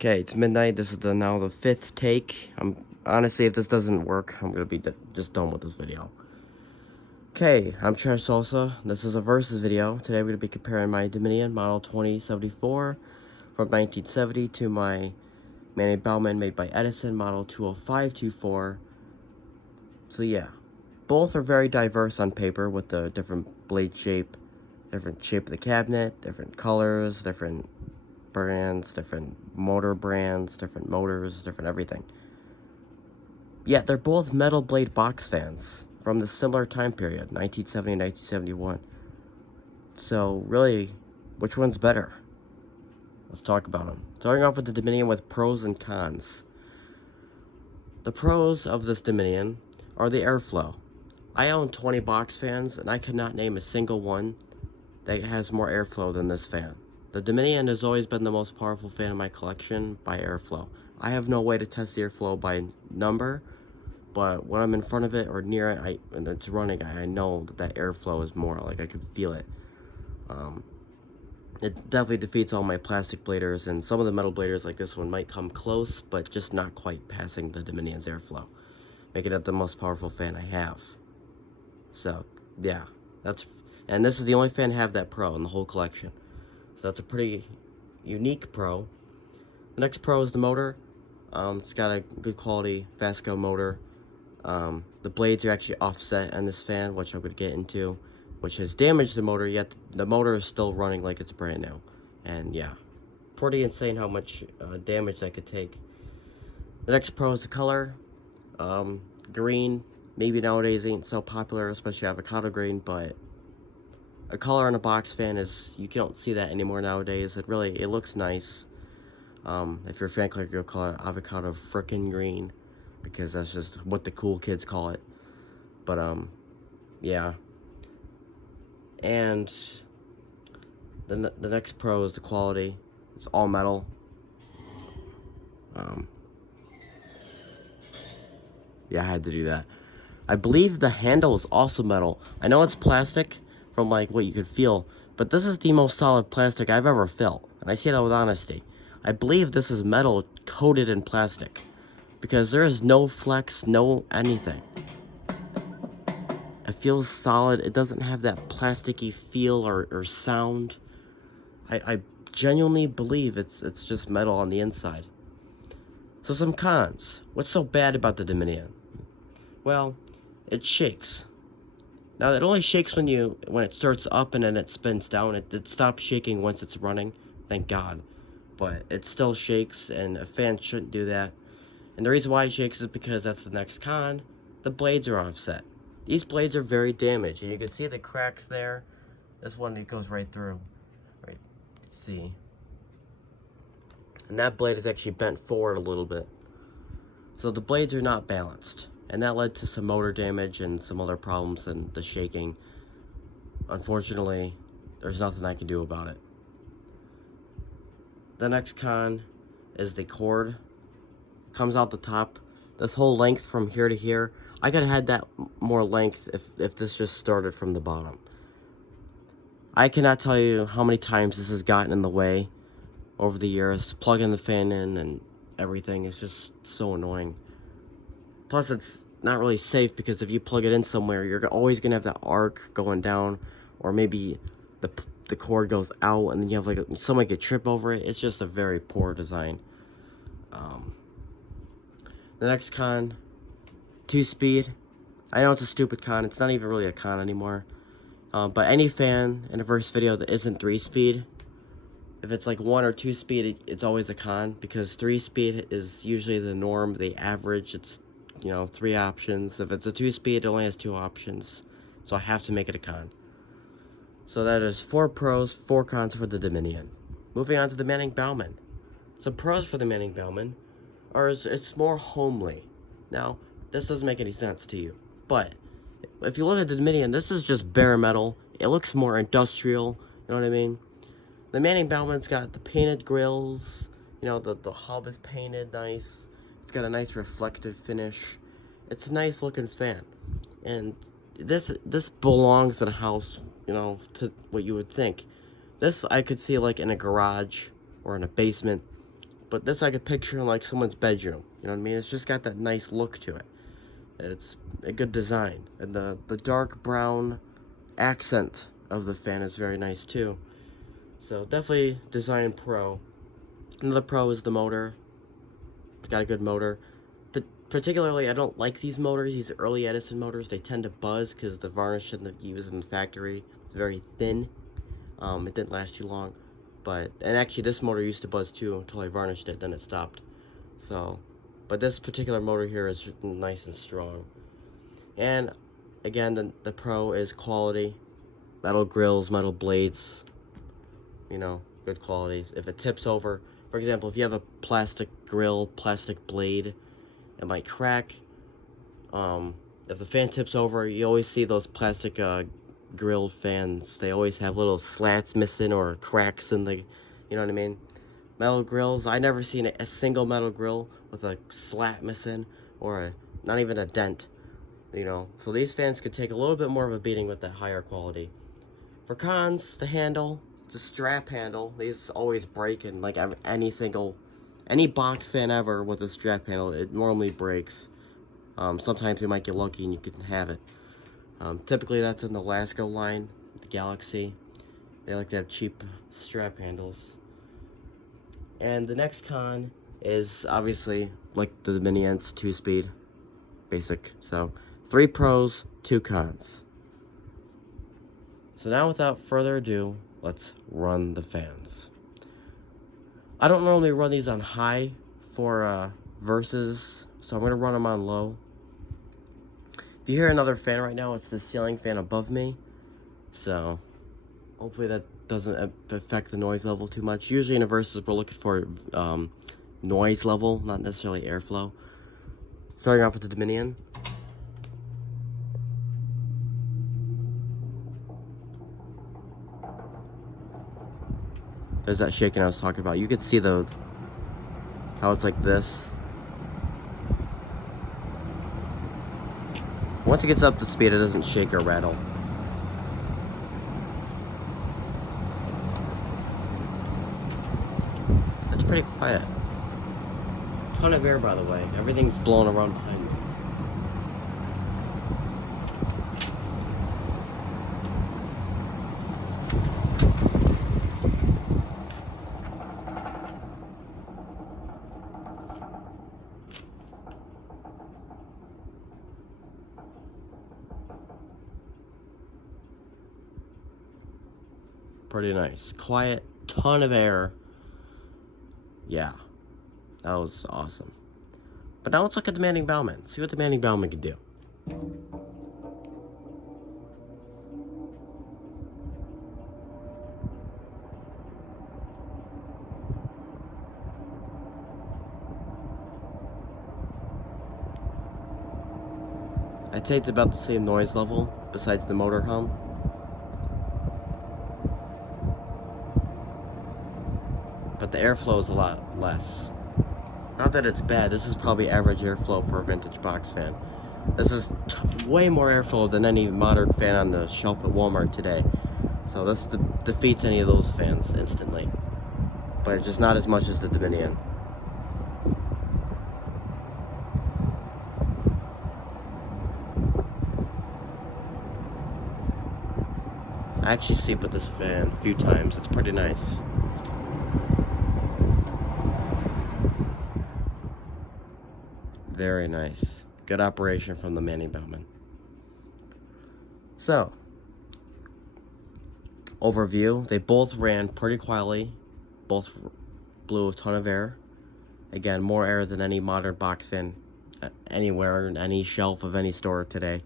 Okay, it's midnight. This is now the 5th take. Honestly, if this doesn't work, I'm gonna be just done with this video. Okay, I'm Trash Salsa. This is a versus video. Today we're gonna be comparing my Dominion Model 2074 from 1970 to my Manning-Bowman made by Edison Model 20524. So yeah, both are very diverse on paper with the different blade shape, different shape of the cabinet, different colors, different brands, different motor brands, different motors, different everything. Yet they're both metal blade box fans from the similar time period, 1970 and 1971. So really, which one's better? Let's talk about them. Starting off with the Dominion with pros and cons. The pros of this Dominion are the airflow. I own 20 box fans and I cannot name a single one that has more airflow than this fan. The Dominion has always been the most powerful fan in my collection by airflow. I have no way to test the airflow by number, but when I'm in front of it or near it, and it's running, I know that airflow is more, like I can feel it. It definitely defeats all my plastic bladers, and some of the metal bladers like this one might come close, but just not quite passing the Dominion's airflow, making it the most powerful fan I have. So, yeah, and this is the only fan to have that pro in the whole collection. So that's a pretty unique pro. The next pro is the motor. It's got a good quality Vasco motor. The blades are actually offset on this fan, which I'm going to get into, which has damaged the motor, yet the motor is still running like it's brand new. And yeah, pretty insane how much damage that could take. The next pro is the color. Green, maybe nowadays ain't so popular, especially avocado green, but a color on a box fan you don't see that anymore nowadays. It looks nice. If you're a fan color, you'll call it avocado frickin' green, because that's just what the cool kids call it. But, yeah. And the next pro is the quality. It's all metal. Yeah, I had to do that. I believe the handle is also metal. I know it's plastic from like what you could feel, but this is the most solid plastic I've ever felt, and I say that with honesty. I believe this is metal coated in plastic, because there is no flex, no anything. It feels solid. It doesn't have that plasticky feel or sound. I genuinely believe it's just metal on the inside. So some cons. What's so bad about the Dominion? Well, it shakes. Now, it only shakes when it starts up and then it spins down. It stops shaking once it's running, thank God. But it still shakes, and a fan shouldn't do that. And the reason why it shakes is because that's the next con. The blades are offset. These blades are very damaged, and you can see the cracks there. This one, it goes right through. Right, see. And that blade is actually bent forward a little bit. So the blades are not balanced. And that led to some motor damage and some other problems and the shaking. Unfortunately, there's nothing I can do about it. The next con is the cord. It comes out the top. This whole length from here to here, I could have had that more length if this just started from the bottom. I cannot tell you how many times this has gotten in the way over the years. Plugging the fan in and everything is just so annoying. Plus, it's not really safe, because if you plug it in somewhere, you're always going to have that arc going down, or maybe the cord goes out, and then you have like someone could trip over it. It's just a very poor design. The next con, 2-speed. I know it's a stupid con. It's not even really a con anymore. But any fan in a verse video that isn't 3-speed, if it's like 1 or 2-speed, it's always a con, because 3-speed is usually the norm, the average. It's 3 options. If it's a 2-speed, it only has 2 options. So I have to make it a con. So that is 4 pros, 4 cons for the Dominion. Moving on to the Manning-Bowman. So pros for the Manning-Bowman are it's more homely. Now, this doesn't make any sense to you, but if you look at the Dominion, this is just bare metal. It looks more industrial, you know what I mean? The Manning-Bowman's got the painted grills, the hub is painted nice. It's got a nice reflective finish. It's a nice looking fan. And this belongs in a house, to what you would think. This I could see like in a garage or in a basement, But this I could picture in like someone's bedroom. You know what I mean? It's just got that nice look to it. It's a good design. And the dark brown accent of the fan is very nice too. So definitely design pro. Another pro is the motor. It's got a good motor. But particularly, I don't like these motors, these early Edison motors. They tend to buzz because the varnish that you use in the factory is very thin. It didn't last too long. And actually this motor used to buzz too until I varnished it, then it stopped. So, but this particular motor here is nice and strong. And again, the pro is quality. Metal grills, metal blades, you know, good quality. If it tips over, for example, if you have a plastic grill, plastic blade, it might crack. If the fan tips over, you always see those plastic grilled fans. They always have little slats missing or cracks in the, you know what I mean? Metal grills, I never seen a single metal grill with a slat missing or not even a dent, you know? So these fans could take a little bit more of a beating with that higher quality. For cons, the handle, the strap handle, these always break, and like any box fan ever with a strap handle, it normally breaks. Sometimes you might get lucky and you can have it. Typically that's in the Lasco line, the Galaxy. They like to have cheap strap handles. And the next con is obviously like the Dominion, 2-speed, basic. So 3 pros, 2 cons. So now without further ado, let's run the fans. I don't normally run these on high for versus, so I'm going to run them on low. If you hear another fan right now, it's the ceiling fan above me. So hopefully that doesn't affect the noise level too much. Usually in a versus, we're looking for noise level, not necessarily airflow. Starting off with the Dominion. There's that shaking I was talking about. You could see how it's like this. Once it gets up to speed, it doesn't shake or rattle. It's pretty quiet. Ton of air, by the way. Everything's blowing around behind me. Pretty nice. Quiet, ton of air. Yeah, that was awesome. But now let's look at the Manning-Bowman. See what the Manning-Bowman can do. I'd say it's about the same noise level, besides the motor hum. But the airflow is a lot less. Not that it's bad, this is probably average airflow for a vintage box fan. This is way more airflow than any modern fan on the shelf at Walmart today. So this defeats any of those fans instantly. But just not as much as the Dominion. I actually sleep with this fan a few times, it's pretty nice. Very nice. Good operation from the Manning-Bowman. So, overview. They both ran pretty quietly. Both blew a ton of air. Again, more air than any modern box fan anywhere, in any shelf of any store today.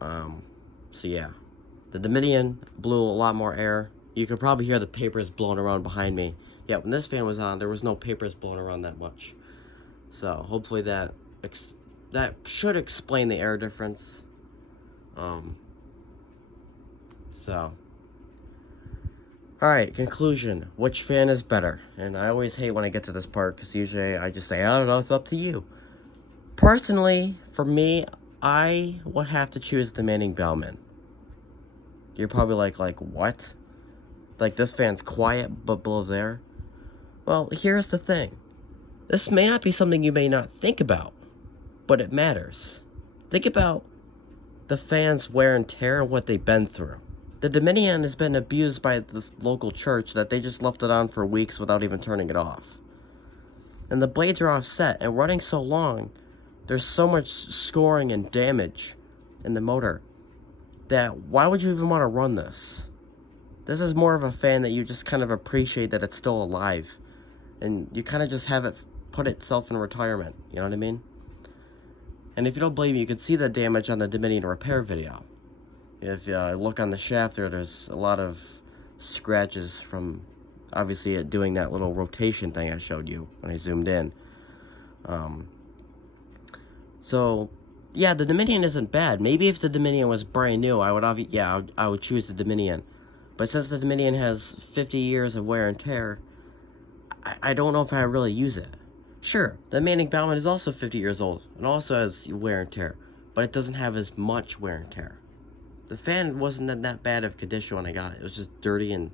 So yeah. The Dominion blew a lot more air. You could probably hear the papers blowing around behind me. Yeah, when this fan was on, there was no papers blowing around that much. So hopefully that should explain the air difference. Alright, conclusion. Which fan is better? And I always hate when I get to this part, because usually I just say, I don't know, it's up to you. Personally, for me, I would have to choose the Manning-Bowman. You're probably like, what? Like, this fan's quiet, but blows air? Well, here's the thing. This may not be something you may not think about, but it matters. Think about the fans' wear and tear and what they've been through. The Dominion has been abused by this local church that they just left it on for weeks without even turning it off. And the blades are offset, and running so long, there's so much scoring and damage in the motor that why would you even want to run this? This is more of a fan that you just kind of appreciate that it's still alive, and you kind of just have it put itself in retirement, you know what I mean? And if you don't believe me, you can see the damage on the Dominion repair video. If you look on the shaft there's a lot of scratches from, obviously, it doing that little rotation thing I showed you when I zoomed in. So, yeah, the Dominion isn't bad. Maybe if the Dominion was brand new, I would choose the Dominion. But since the Dominion has 50 years of wear and tear, I don't know if I really use it. Sure, the Manning-Bowman is also 50 years old and also has wear and tear, but it doesn't have as much wear and tear. The fan wasn't in that bad of condition when I got it. It was just dirty and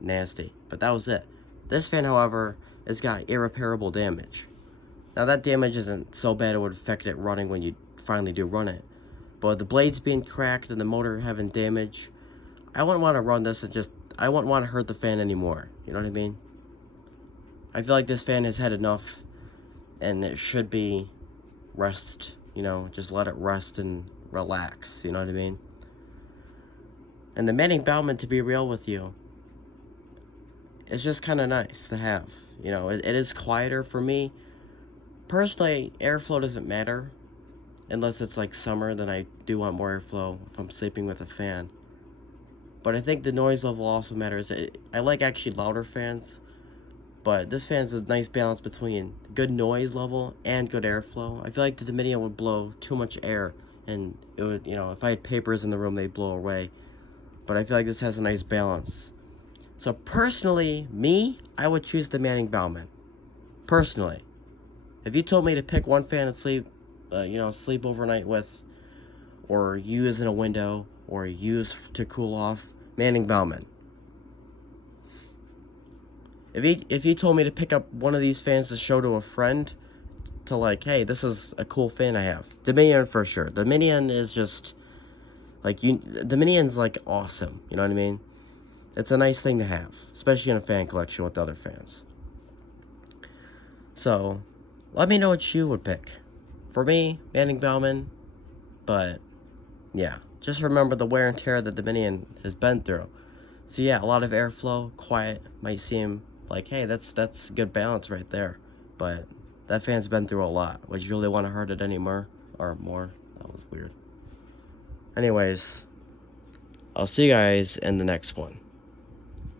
nasty, but that was it. This fan, however, has got irreparable damage. Now, that damage isn't so bad it would affect it running when you finally do run it, but with the blades being cracked and the motor having damage, I wouldn't want to run this and I wouldn't want to hurt the fan anymore. You know what I mean? I feel like this fan has had enough, and it should be rest, just let it rest and relax, you know what I mean? And the Manning-Bowman, to be real with you, is just kind of nice to have. It is quieter for me. Personally, airflow doesn't matter. Unless it's like summer, then I do want more airflow if I'm sleeping with a fan. But I think the noise level also matters. I like actually louder fans. But this fan's a nice balance between good noise level and good airflow. I feel like the Dominion would blow too much air. And it would, if I had papers in the room, they'd blow away. But I feel like this has a nice balance. So personally, I would choose the Manning-Bowman. Personally. If you told me to pick one fan and sleep overnight with, or use in a window, or use to cool off, Manning-Bowman. If you told me to pick up one of these fans to show to a friend, to like, hey, this is a cool fan I have, Dominion for sure. Dominion is just... Dominion's, awesome, you know what I mean? It's a nice thing to have, especially in a fan collection with other fans. So, let me know what you would pick. For me, Manning-Bowman, but, yeah. Just remember the wear and tear that Dominion has been through. So, yeah, a lot of airflow, quiet, might seem like, hey, that's good balance right there. But that fan's been through a lot. Would you really want to hurt it anymore? Or more? That was weird. Anyways, I'll see you guys in the next one.